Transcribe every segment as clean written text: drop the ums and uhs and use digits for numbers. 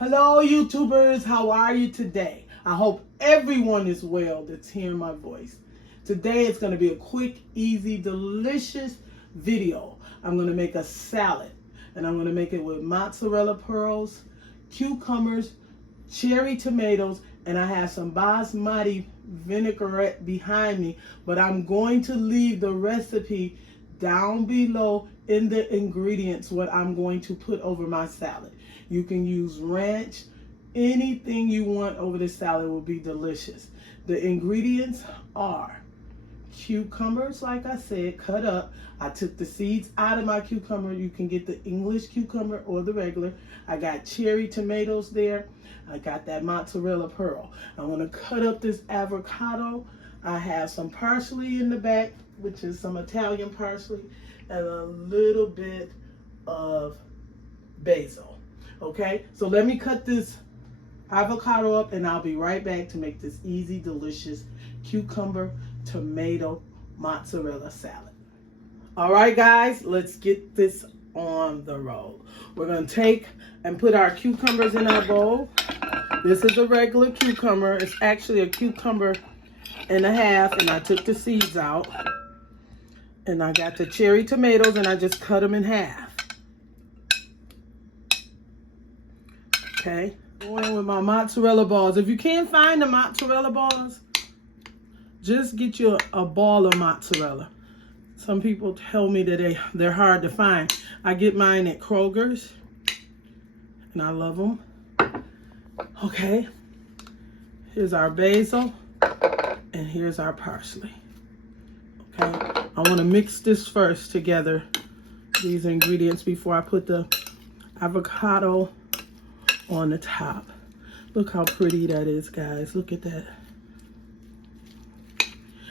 Hello YouTubers, how are you today? I hope everyone is well that's hearing my voice. Today it's going to be a quick, easy, delicious video. I'm going to make a salad and I'm going to make it with mozzarella pearls, cucumbers, cherry tomatoes, and I have some basmati vinaigrette behind me, but I'm going to leave the recipe down below in the ingredients what I'm going to put over my salad. You can use ranch, anything you want over the salad will be delicious. The ingredients are cucumbers, like I said, cut up. I took the seeds out of my cucumber. You can get the English cucumber or the regular. I got cherry tomatoes there. I got that mozzarella pearl. I'm going to cut up this avocado. I have some parsley in the back, which is some Italian parsley, and a little bit of basil. Okay, so let me cut this avocado up and I'll be right back to make this easy, delicious cucumber, tomato, mozzarella salad. All right, guys, let's get this on the roll. We're going to take and put our cucumbers in our bowl. This is a regular cucumber. It's actually a cucumber and a half, and I took the seeds out. And I got the cherry tomatoes and I just cut them in half. Okay, going with my mozzarella balls. If you can't find the mozzarella balls, just get you a ball of mozzarella. Some people tell me that they're hard to find. I get mine at Kroger's, and I love them. Okay, here's our basil, and here's our parsley. Okay, I want to mix this first together, these ingredients, before I put the avocado on the top. Look how pretty that is, guys. Look at that.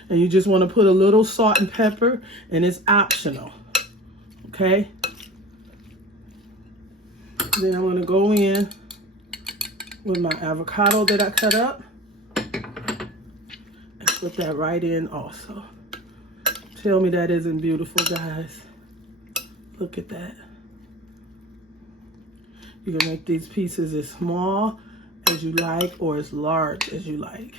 And you just want to put a little salt and pepper, and it's optional. Okay? Then I'm going to go in with my avocado that I cut up and put that right in also. Tell me that isn't beautiful, guys. Look at that. You can make these pieces as small as you like or as large as you like.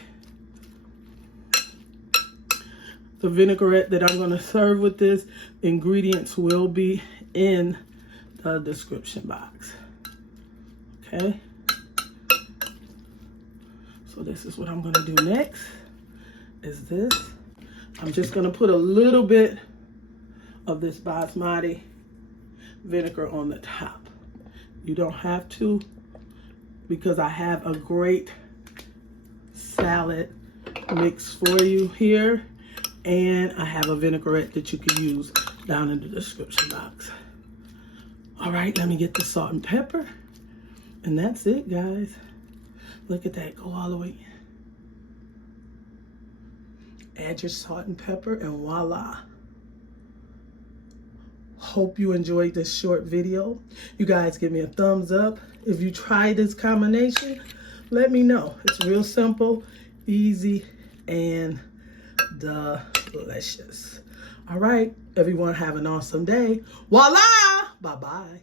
The vinaigrette that I'm going to serve with this, ingredients will be in the description box. Okay? So this is what I'm going to do next, is this. I'm just going to put a little bit of this basmati vinegar on the top. You don't have to, because I have a great salad mix for you here, and I have a vinaigrette that you can use down in the description box. All right, let me get the salt and pepper, and that's it, guys. Look at that, go all the way in. Add your salt and pepper, and voila. Hope you enjoyed this short video. You guys give me a thumbs up. If you try this combination, let me know. It's real simple, easy, and delicious. All right, everyone, have an awesome day. Voila! Bye-bye.